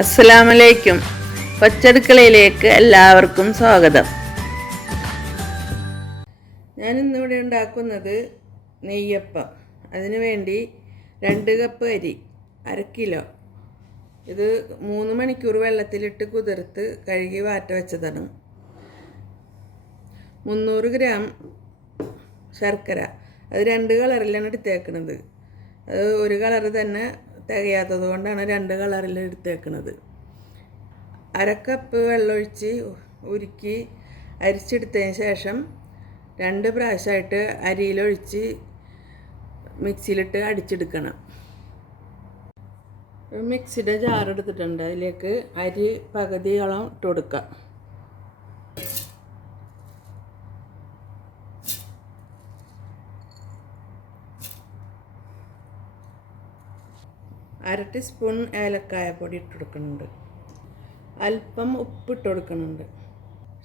അസ്സലാമലൈക്കും. കൊച്ചടുക്കളയിലേക്ക് എല്ലാവർക്കും സ്വാഗതം. ഞാനിന്നിവിടെ ഉണ്ടാക്കുന്നത് നെയ്യപ്പം. അതിനു വേണ്ടി 2 കപ്പ് അരി, 1/2 കിലോ. ഇത് 3 മണിക്കൂർ വെള്ളത്തിലിട്ട് കുതിർത്ത് കഴുകി വാറ്റ വെച്ചതാണ്. 300 ഗ്രാം ശർക്കര, അത് 2 കളറിലാണ് എടുത്തേക്കുന്നത്. അത് ഒരു കളറ് തന്നെ തികയാത്തത് കൊണ്ടാണ് 2 കളറിൽ എടുത്തേക്കുന്നത്. 1/2 കപ്പ് വെള്ളമൊഴിച്ച് ഉരുക്കി അരിച്ചെടുത്തതിന് ശേഷം 2 പ്രാവശ്യമായിട്ട് അരിയിലൊഴിച്ച് മിക്സിയിലിട്ട് അടിച്ചെടുക്കണം. മിക്സിയുടെ ജാർ എടുത്തിട്ടുണ്ട്. അതിലേക്ക് അരി പകുതിയോളം ഇട്ട് കൊടുക്കാം. അര ടീസ്പൂൺ ഏലക്കായ പൊടി ഇട്ട് കൊടുക്കുന്നുണ്ട്. അല്പം ഉപ്പിട്ട് കൊടുക്കുന്നുണ്ട്.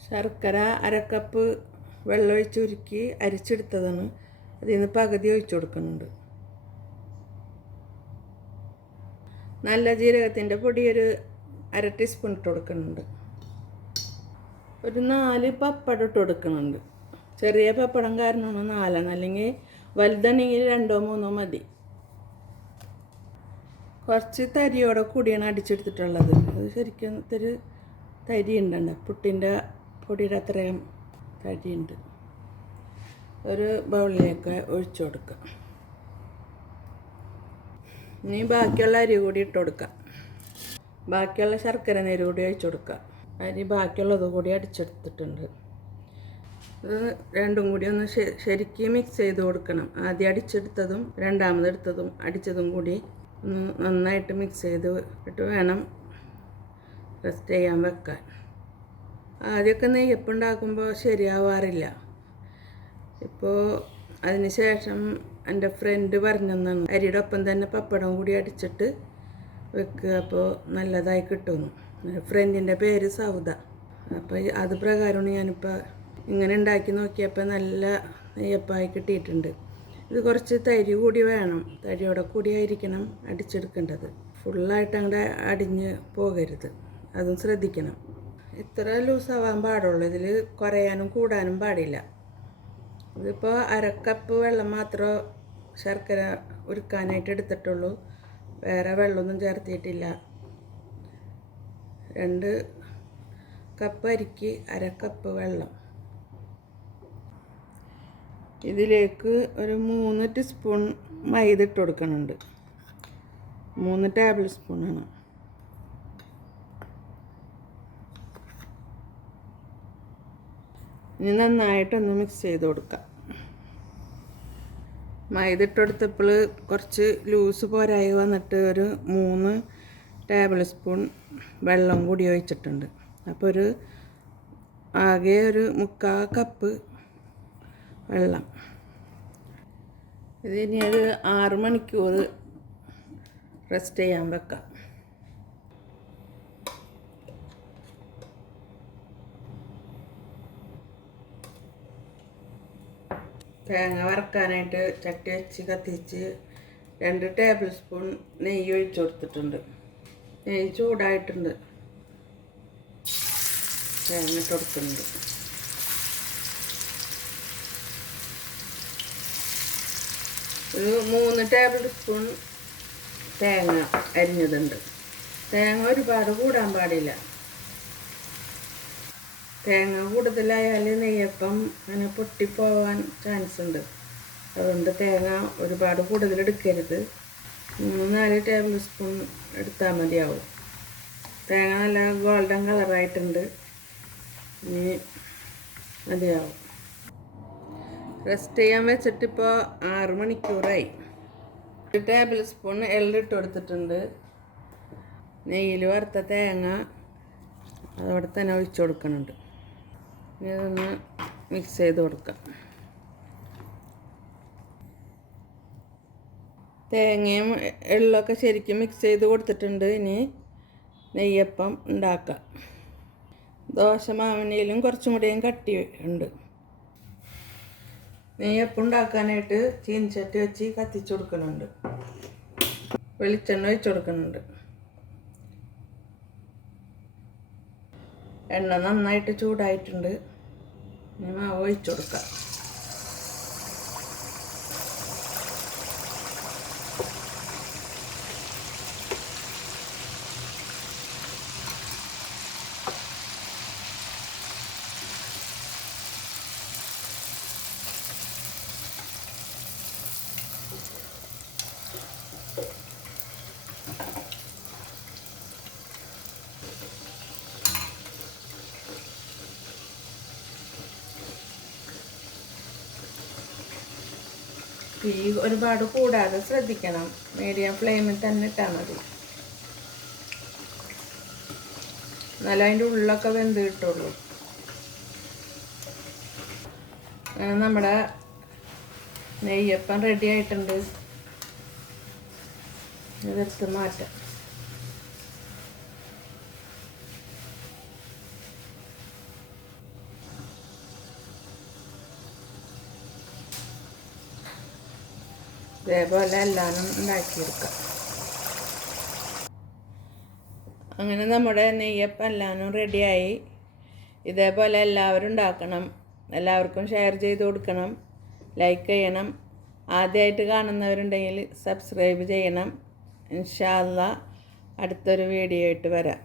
ശർക്കര 1/2 കപ്പ് വെള്ളമൊഴിച്ച് ഉരുക്കി അരിച്ചെടുത്തതാണ്. അതിൽ നിന്ന് പകുതി ഒഴിച്ചു കൊടുക്കുന്നുണ്ട്. നല്ല ജീരകത്തിൻ്റെ പൊടി ഒരു 1/2 ടീസ്പൂൺ ഇട്ട് കൊടുക്കുന്നുണ്ട്. ഒരു 4 പപ്പടം ഇട്ട് കൊടുക്കുന്നുണ്ട്. ചെറിയ പപ്പടം കാരണമാണ് 4, അല്ലെങ്കിൽ വലുതാണെങ്കിൽ 2 3 മതി. കുറച്ച് തരിയോടെ കൂടിയാണ് അടിച്ചെടുത്തിട്ടുള്ളത്. അത് ശരിക്കും ഇത്തിരി തരി ഉണ്ടുണ്ട്. പുട്ടിൻ്റെ പൊടിയുടെ അത്രയും തരിയുണ്ട്. ഒരു ബൗളിലേക്ക് ഒഴിച്ചു കൊടുക്കാം. ഇനി ബാക്കിയുള്ള അരി കൂടി ഇട്ട് കൊടുക്കാം. ബാക്കിയുള്ള ശർക്കര നീര് കൂടി ഒഴിച്ചു കൊടുക്കാം. അരി ബാക്കിയുള്ളത് കൂടി അടിച്ചെടുത്തിട്ടുണ്ട്. ഇത് രണ്ടും കൂടി ഒന്ന് ശരിക്കും മിക്സ് ചെയ്ത് കൊടുക്കണം. ആദ്യം അടിച്ചെടുത്തതും രണ്ടാമതെടുത്തതും അടിച്ചതും കൂടി ഒന്ന് നന്നായിട്ട് മിക്സ് ചെയ്ത് ഇട്ട് വേണം റെസ്റ്റ് ചെയ്യാൻ വെക്കാൻ. ആദ്യമൊക്കെ നെയ്യപ്പം ഉണ്ടാക്കുമ്പോൾ ശരിയാവാറില്ല. ഇപ്പോൾ അതിന് ശേഷം എൻ്റെ ഫ്രണ്ട് പറഞ്ഞു തന്നാണ് അരിയുടെ ഒപ്പം തന്നെ പപ്പടം കൂടി അടിച്ചിട്ട് വെക്കുക, അപ്പോൾ നല്ലതായി കിട്ടുന്നു. ഫ്രണ്ടിൻ്റെ പേര് സൗദ. അപ്പോൾ അത് പ്രകാരമാണ് ഞാനിപ്പോൾ ഇങ്ങനെ ഉണ്ടാക്കി നോക്കിയപ്പോൾ നല്ല നെയ്യപ്പമായി കിട്ടിയിട്ടുണ്ട്. ഇത് കുറച്ച് തരി കൂടി വേണം. തരിയോടെ കൂടിയായിരിക്കണം അടിച്ചെടുക്കേണ്ടത്. ഫുള്ളായിട്ട് അങ്ങോട്ട് അടിഞ്ഞ് പോകരുത്, അതും ശ്രദ്ധിക്കണം. ഇത്ര ലൂസാവാൻ പാടുള്ളൂ. ഇതിൽ കുറയാനും കൂടാനും പാടില്ല. ഇതിപ്പോൾ 1/2 കപ്പ് വെള്ളം മാത്രമേ ശർക്കര ഉരുക്കാനായിട്ട് എടുത്തിട്ടുള്ളൂ. വേറെ വെള്ളമൊന്നും ചേർത്തിയിട്ടില്ല. 2 കപ്പ് അരിക്ക് 1/2 കപ്പ് വെള്ളം. ഇതിലേക്ക് ഒരു 3 ടീസ്പൂൺ മൈദ ഇട്ട് കൊടുക്കുന്നുണ്ട്. 3 ടേബിൾ സ്പൂണാണ്. ഇനി നന്നായിട്ടൊന്ന് മിക്സ് ചെയ്ത് കൊടുക്കാം. മൈദ ഇട്ട് കൊടുത്തപ്പോൾ കുറച്ച് ലൂസ് പോരായി വന്നിട്ട് ഒരു 3 ടേബിൾ സ്പൂൺ വെള്ളം കൂടി ഒഴിച്ചിട്ടുണ്ട്. അപ്പോൾ ആകെ ഒരു 3/4 കപ്പ് വെള്ളം. ഇതിനി ഒരു 6 മണിക്കൂർ റെസ്റ്റ് ചെയ്യാൻ വെക്കാം. തേങ്ങ വറക്കാനായിട്ട് ചട്ടി വെച്ച് കത്തിച്ച് 2 ടേബിൾ സ്പൂൺ നെയ്യ് ഒഴിച്ചു കൊടുത്തിട്ടുണ്ട്. നെയ്യ് ചൂടായിട്ടുണ്ട്. തേങ്ങ ഇട്ട് കൊടുക്കുന്നുണ്ട്. ഒരു 3 ടേബിൾ സ്പൂൺ തേങ്ങ അരിഞ്ഞതുണ്ട്. തേങ്ങ ഒരുപാട് കൂടാൻ പാടില്ല. തേങ്ങ കൂടുതലായാൽ നെയ്യപ്പം അങ്ങനെ പൊട്ടിപ്പോവാൻ ചാൻസ് ഉണ്ട്. അതുകൊണ്ട് തേങ്ങ ഒരുപാട് കൂടുതൽ എടുക്കരുത്. 3-4 ടേബിൾ സ്പൂൺ എടുത്താൽ മതിയാവും. തേങ്ങ നല്ല ഗോൾഡൻ കളറായിട്ടുണ്ട്. ഇനി മതിയാവും. റെസ്റ്റ് ചെയ്യാൻ വെച്ചിട്ടിപ്പോൾ 6 മണിക്കൂറായി. 1 ടേബിൾ സ്പൂൺ എള്ളിട്ട് കൊടുത്തിട്ടുണ്ട്. നെയ്യിൽ വറുത്ത തേങ്ങ അതോടെ തന്നെ ഒഴിച്ചു കൊടുക്കുന്നുണ്ട്. ഇതൊന്ന് മിക്സ് ചെയ്ത് കൊടുക്കാം. തേങ്ങയും എള്ളൊക്കെ ശരിക്കും മിക്സ് ചെയ്ത് കൊടുത്തിട്ടുണ്ട്. ഇനി നെയ്യപ്പം ഉണ്ടാക്കാം. ദോശമാവിനേലും കുറച്ചും കൂടിയും കട്ടി ഉണ്ട്. നെയ്യപ്പം ഉണ്ടാക്കാനായിട്ട് ചീനച്ചട്ടി വെച്ച് കത്തിച്ചു കൊടുക്കുന്നുണ്ട്. വെളിച്ചെണ്ണ ഒഴിച്ചു കൊടുക്കുന്നുണ്ട്. എണ്ണ നന്നായിട്ട് ചൂടായിട്ടുണ്ട്. ഇനി മാവ് ഒഴിച്ചു കൊടുക്കാം. തീ ഒരുപാട് കൂടാതെ ശ്രദ്ധിക്കണം. മീഡിയം ഫ്ലെയിമിൽ തന്നെ ഇട്ടാൽ മതി. എന്നാലും അതിൻ്റെ ഉള്ളൊക്കെ വെന്ത് കിട്ടുള്ളൂ. നമ്മുടെ നെയ്യപ്പം റെഡി ആയിട്ടുണ്ട്. ഇതെടുത്ത് മാറ്റാം. ഇതേപോലെ എല്ലാവരും ഉണ്ടാക്കിയെടുക്കാം. അങ്ങനെ നമ്മുടെ നെയ്യപ്പം എല്ലാവരും റെഡിയായി. ഇതേപോലെ എല്ലാവരും ഉണ്ടാക്കണം. എല്ലാവർക്കും ഷെയർ ചെയ്ത് കൊടുക്കണം, ലൈക്ക് ചെയ്യണം. ആദ്യമായിട്ട് കാണുന്നവരുണ്ടെങ്കിൽ സബ്സ്ക്രൈബ് ചെയ്യണം. ഇൻഷാ അല്ലാഹ് അടുത്തൊരു വീഡിയോ ആയിട്ട് വരാം.